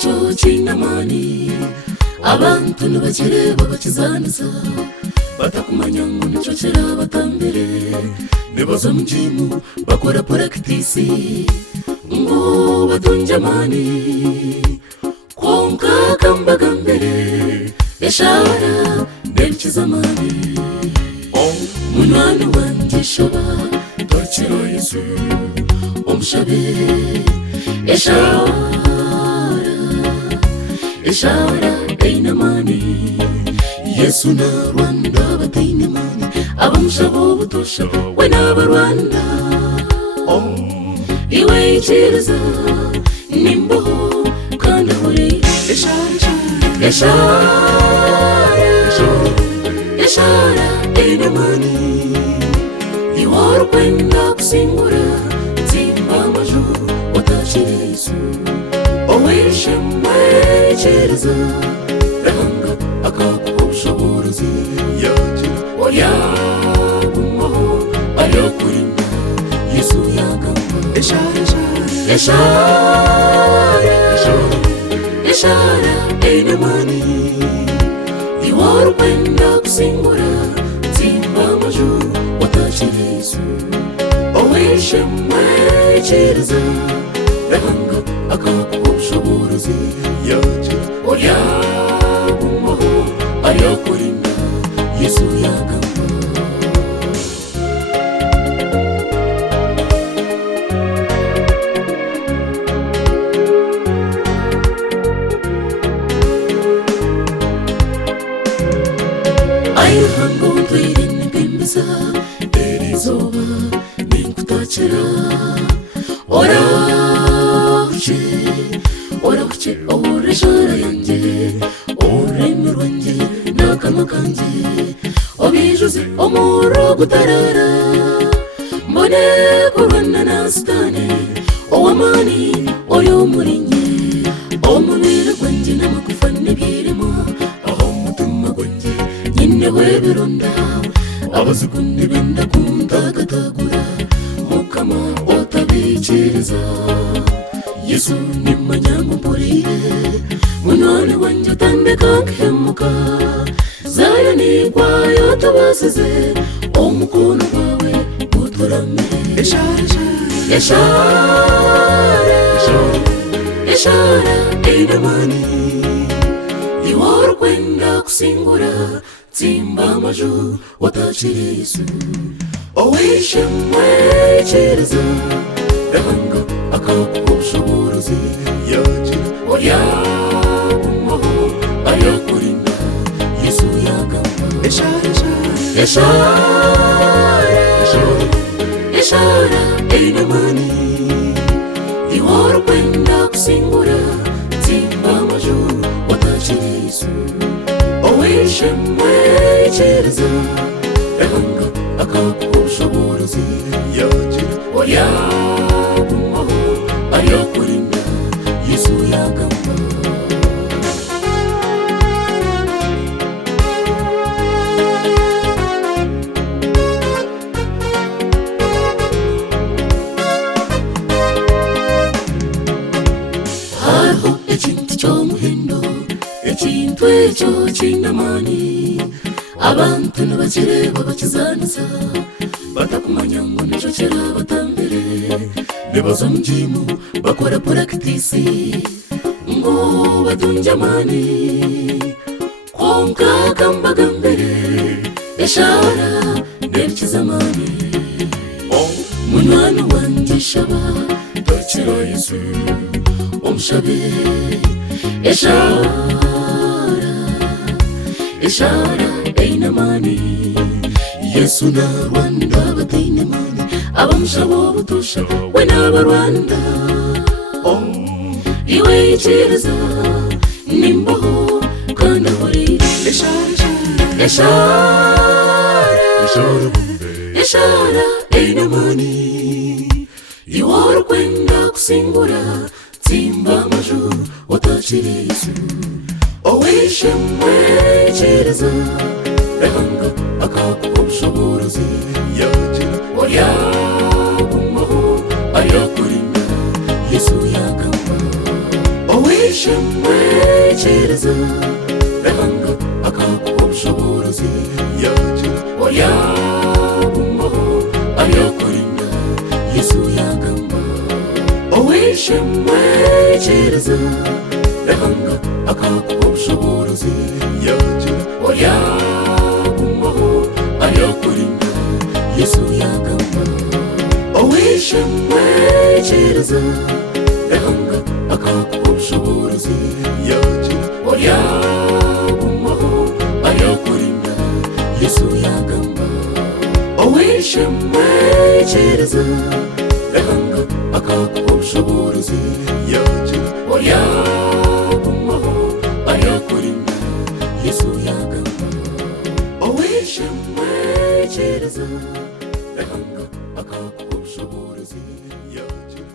cyo cy'inamani abantu ntibakireba bakizaniza batakumanya ngo nicyo kera batambere nibaza mu jimu bakora practice ngo batunje amani konka kambaga mbere yashara ndebikiza amani munwana wanjye shaba torchiro Yesu omushabe Eshara einamani Yesu na Rwanda bateinamani abamushabo butosha we n'abarwanda iwe ikiriza nimboho kandi ahore Eshara einamani iwaro kwenda kusingura nzimba amajuru watashire Yesu owishimwe ikiriza rahanga akakubushobozi yagira oyagumaho ayakurinda Yesu yagamba Eshara einamani iwaro kwenda kusingura nzimba amajuru watashire Yesu owishimwe ikiriza rahanga akakubushobozi yagira oyagumaho ayakurinda Yesu yagamba ayuhango twirinde mbimbiza erizoba ninkutakira orahuce oreshara yanjye ururimi rwanjye n'akanwa kanjye obijuze omuro gutarara mbone kurwana na Satani owamani oyo muri njye omubiri gwanjye n'amagufa n'ibirimo aho umutima gwanjye nyine webironda abazukundi benda kundagatagura mukama otabikiriza Yesu nimanyangu mpurire munoni wanjye utandeka nkemuka zayo ni kwayo tubasize omukono wawe uturame Eshara einamani iwaro kwenda kusingura tsimba amajuru watashire Yesu owishimwe ikiriza rahanga akakubushobozi yagira oyagumaho ayakurinda Yesu yagamba Eshara einamani iwaro kwenda kusingura tsimba amajuru watashire Yesu owishimwe ikiriza rahanga akakubushobozi yagira oyagumaho ayakurinda Yesu yagamba hariho ekintu ky'omuhindo ekintu ekyo cy'inamani abantu ntibakireba bakizaniza batakumanya ngo nicyo kera batambere nibaza mu jimu bakora practice ngo batunje amani konka kambaga mbere Eshara ndebikiza amani munwana wanjye shaba torchiro Yesu omushabe Eshara einamani Yesu na Rwanda bateinamani abamushabo butosha we n'abarwanda iwe ikiriza nimboho kandi ahore Eshara einamani iwaro kwenda kusingura tsimba amajuru watashire Yesu owishimwe ikiriza rahanga akakubushobozi yagira oyagumaho ayakurinda Yesu yagamba owishimwechereza ehanga akakuha ubushobozi yagira oyagumaho ayakurinda Yesu yagamba owishimwechereza ehanga akakuha ubushobozi yagira oyagumaho ayakurinda Yesu yagamba owishimwechereza ehanga akakuha ubushobozi yagira oyagumaho ayakurinda Yesu yagamba owishimwechereza ehanga akakuha ubushobozi yagira oyagumaho ayakurinda Yesu yagamba owishimwechereza ehanga akakuha ubushobozi yagira